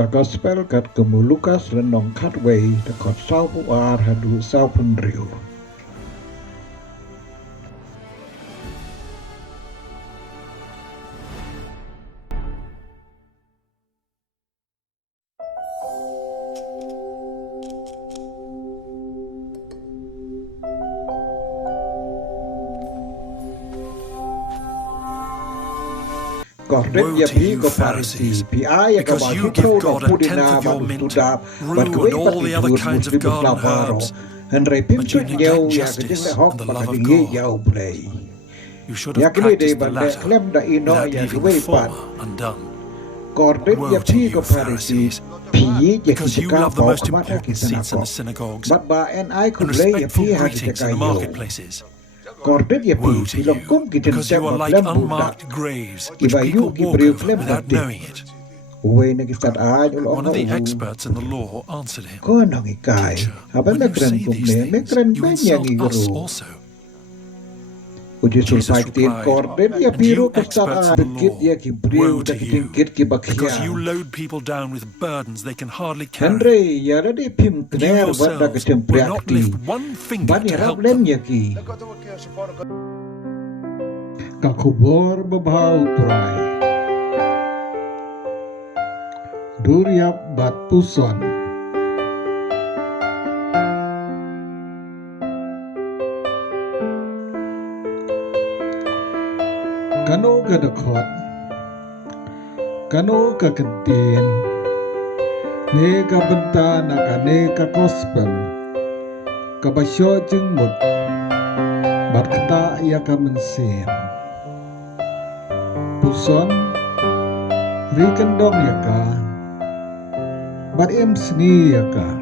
Ka gospel kat kemu Lukas renong katway takot sau puar hadu sau penriu. Kordet ya pi ko Pharisee, pi ay ka because you magkito give na God a pudina tenth of your manus mint, tudap, rue, but and all the other kinds of garden herbs, Henry but you pimpin neglect yaw ya justice kading hok and the love of makadingi God. yaw play. You should Ya have kini day practiced the bande latter klem da ino without ya leaving the gaway pat. former undone. Kordet Woe ya to pi you, ko Pharisee, Pharisees, pi ya because you kijaka love the pau most kamata ki important seats in the sanakok. synagogues But ba en ay and kublay ya respectful pi ha greetings kijaka in the yaw. marketplaces. Kordet ya pi Woe to you, pilongkum kitin because tep you are like maglem budak. unmarked graves which Iba people yu ki walk beriu over klem without batik. knowing it. Uwe na kisat ay ulong One of the u. experts in the law answered him, Ko nang ikay. Teacher, Apa when you mekren say these kumne, things, mekren you benyang insult us iguru. also. Uji Jesus sulpaitin replied, kordet ya And you piru kasat experts ay in the bekit law, ya ki beriu woe da to kiting you, kit ki because you bakya. load people down with burdens they can hardly carry, Henry ya radi pim and you kner wat da yourselves kitim will not lift priakti. one finger Bani to rap help lem them. ya ki. Kakubor babau turai. Duriap bat puson. Kano ka dakot, kano ka kantin, ne ka benta na ka ne ka gospel, ka basyo jeng mut, bat kata ya ka mensin. Puson, rikendong ya ka, bat em seni ya ka.